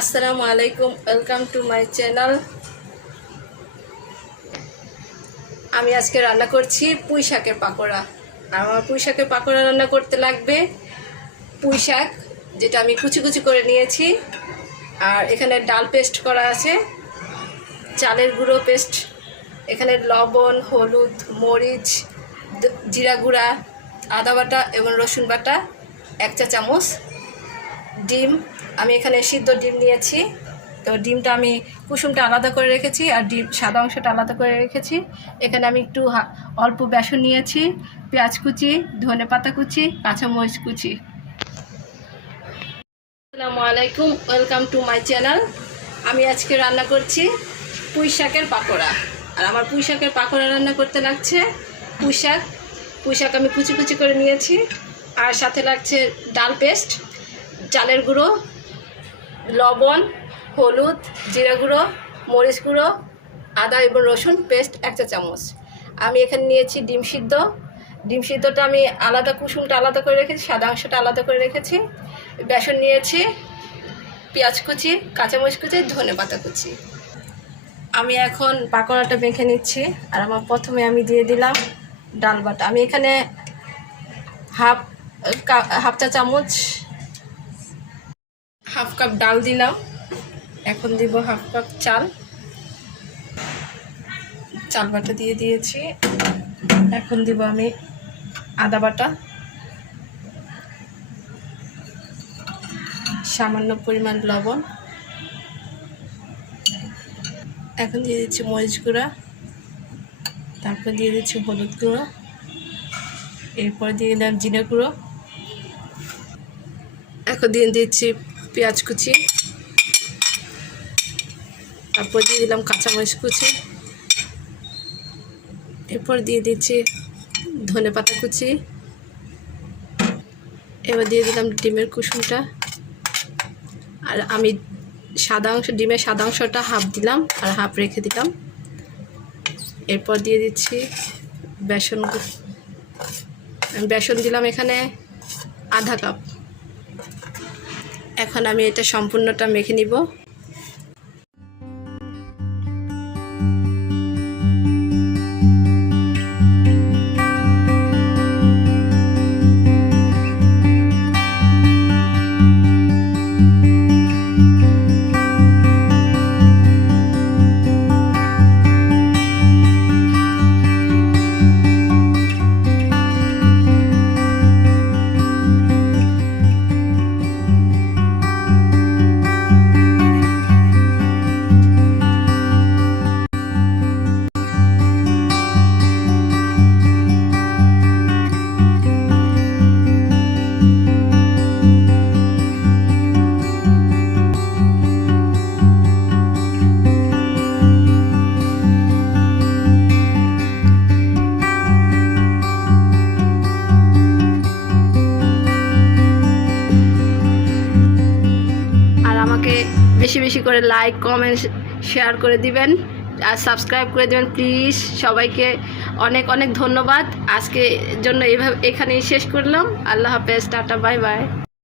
আসসালামু আলাইকুম, welcome to my channel. আমি আজকে রান্না করছি পুঁই শাকের পাকোড়া। আমার পুঁই শাকের পাকোড়া রান্না করতে লাগবে পুঁই শাক, যেটা আমি কুচি কুচি করে নিয়েছি, আর এখানে ডাল পেস্ট করা আছে, চালের গুঁড়ো পেস্ট, এখানে লবণ, হলুদ, মরিচ, জিরা গুঁড়া, আদা বাটা এবং রসুন বাটা 1 চা চামচ, ডিম, আমি এখানে সিদ্ধ ডিম নিয়েছি। তো ডিমটা আমি কুসুমটা আলাদা করে রেখেছি আর ডিম সাদা অংশটা আলাদা করে রেখেছি। এখানে আমি একটু অল্প বেসন নিয়েছি, পেঁয়াজ কুচি, ধনেপাতা কুচি, কাঁচামরিচ কুচি। আসসালামু আলাইকুম, ওয়েলকাম টু মাই চ্যানেল। আমি আজকে রান্না করছি পুঁই শাকের পাকোড়া। আর আমার পুঁই শাকের পাকোড়া রান্না করতে লাগছে পুঁই শাক আমি কুচি কুচি করে নিয়েছি, আর সাথে লাগছে ডাল পেস্ট, চালের গুঁড়ো, লবণ, হলুদ, জিরা গুঁড়ো, মরিচ গুঁড়ো, আদা এবং রসুন পেস্ট 1 চা চামচ। আমি এখানে নিয়েছি ডিম সিদ্ধটা আমি আলাদা, কুসুমটা আলাদা করে রেখেছি, সাদা অংশটা আলাদা করে রেখেছি। বেসন নিয়েছি, পেঁয়াজ কুচি, কাঁচামরিচ কুচি, ধনেপাতা কুচি। আমি এখন পাকোড়াটা মেখে নিচ্ছি। আর আমার প্রথমে আমি দিয়ে দিলাম ডাল বাটা। আমি এখানে হাফ চা চামচ, হাফ কাপ ডাল দিলাম। এখন দিব হাফ কাপ চাল বাটা দিয়ে দিয়েছি। এখন দিব আমি আদা বাটা, সামান্য পরিমাণ লবণ, এখন দিয়ে দিচ্ছি মরিচ গুঁড়া, তারপর দিয়ে দিচ্ছি হলুদ গুঁড়ো, এরপর দিয়ে দিলাম জিরা গুঁড়ো, এখন দিয়ে দিচ্ছি পেঁয়াজ কুচি, তারপর দিয়ে দিলাম কাঁচামরিচ কুচি, এরপর দিয়ে দিচ্ছি ধনেপাতা কুচি, এবার দিয়ে দিলাম ডিমের কুসুমটা। আর আমি ডিমের সাদা অংশটা হাফ দিলাম আর হাফ রেখে দিলাম। এরপর দিয়ে দিচ্ছি বেসন দিলাম এখানে আধা কাপ। এখন আমি এটা সম্পূর্ণটা মেখে নিব। বেশি বেশি করে লাইক, কমেন্ট, শেয়ার করে দিবেন আর সাবস্ক্রাইব করে দিবেন প্লিজ। সবাইকে অনেক অনেক ধন্যবাদ। আজকে জন্য এখানেই শেষ করলাম। আল্লাহ হাফেজ, টাটা, বাই বাই।